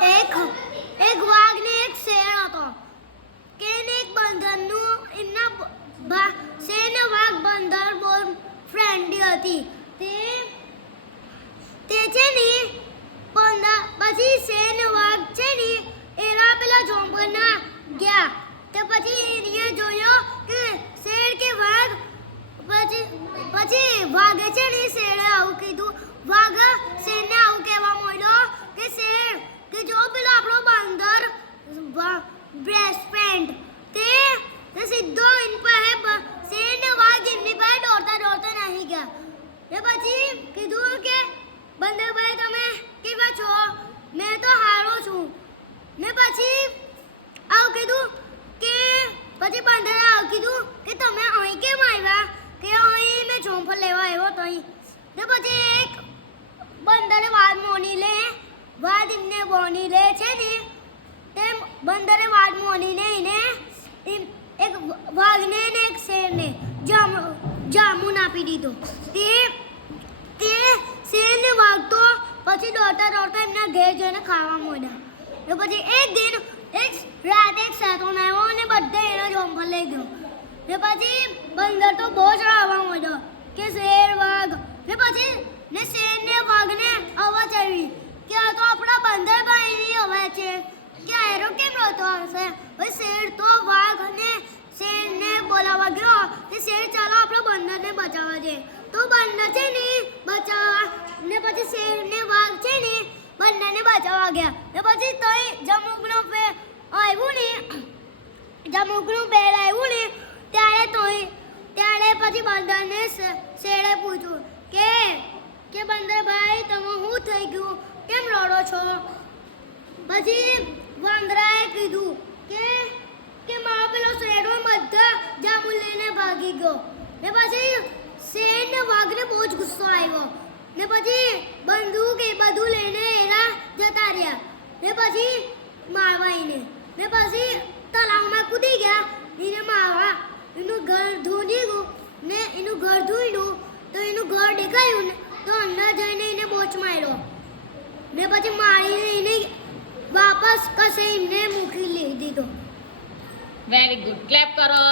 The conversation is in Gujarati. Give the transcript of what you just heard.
એક એક વાઘ ને એક શેર હતો કે એક બંદરનું એમના શેર ને વાઘ બંદર બહુ ફ્રેન્ડલી હતી તે છે ને પછી શેર ને વાઘ છે ને એના પેલા જંગલના ગયા તે પછી એને જોયો કે શેર કે વાઘ પછી વાઘે છે ને શેરે આવું કીધું વાઘ શેરને આવું કહેવા માંડ્યો કે શેર કે જો પેલો આપણો બાંદર બેસ્ટ ફ્રેન્ડ તે સીધો એન પાસે શેર ને વાઘ એમની પાસે દોડતા નહીં ગયા તે પછી કીધું કે બંદરભાઈ તમે કેવા છો મેં તો હારો છું ને પછી આવું કીધું કે પછી બંદરે આવું કીધું કે તમે અહીં કેમ આવ્યા કે અહીં મેં જોંફળ લેવા આવ્યો તો અહીં ને પછી એક બંદરે વાત મોની લે વાત એમને બોની લે છે ને તેમ બંદરે વાત મોનીને એને એક વાઘને ને એક શેરને જામુન આપી દીધો તે શેરને વાઘ તો પછી દોડતા એમના ઘેર જઈને ખાવા માંડ્યા ને પછી એક દિન એક રાત એક શેતાન આવ્યો અને બધે એનો જોંફળ લઈ ગયો ને પછી બંદર તો બહુ જ રડવા માંડ્યો કે શેર વાઘ ને પછી ને શેર ને વાઘને અવાજ આવી કે આ તો આપણા બંદરભાઈની અવાજ છે કે એરો કેમ રોતો હશે ભાઈ શેર તો વાઘ અને શેરને બોલાવવા ગયો કે શેર ચાલો આપણે બંદરને બચાવવા છે તો બંદર છે ને બચાવવા ને પછી શેર ને વાઘ છે ને બંદરને બચાવવા ગયા ને પછી તઈ જમુકનું આવ્યું ને જમુકનું બેલ આવ્યું ને ત્યારે પછી બંદરને શેરે પૂછ્યું કે બંદરભાઈ તમે શું થઈ ગયું કેમ રડો છો પછી વાંદરાએ કીધું કે મારો પેલો શેરો બધા જામુન લઈને ભાગી ગયો ને પછી શેર ને વાઘને બહુ જ ગુસ્સો આવ્યો ને પછી બંદૂક એ બધું લઈને એના જતા રહ્યા ને પછી મારવા એને ને પછી તળાવમાં કૂદી ગયા એને મારવા એનું ઘર ધોઈ ગયું ને એનું ઘર ધોઈનું તો એનું ઘર દેખાયું ને તો અંદર જઈને એને બોચ માર્યો ને પછી મારીને એને વાપસ કસે એમને મૂકી દીધો. વેરી ગુડ, ક્લેપ કરો.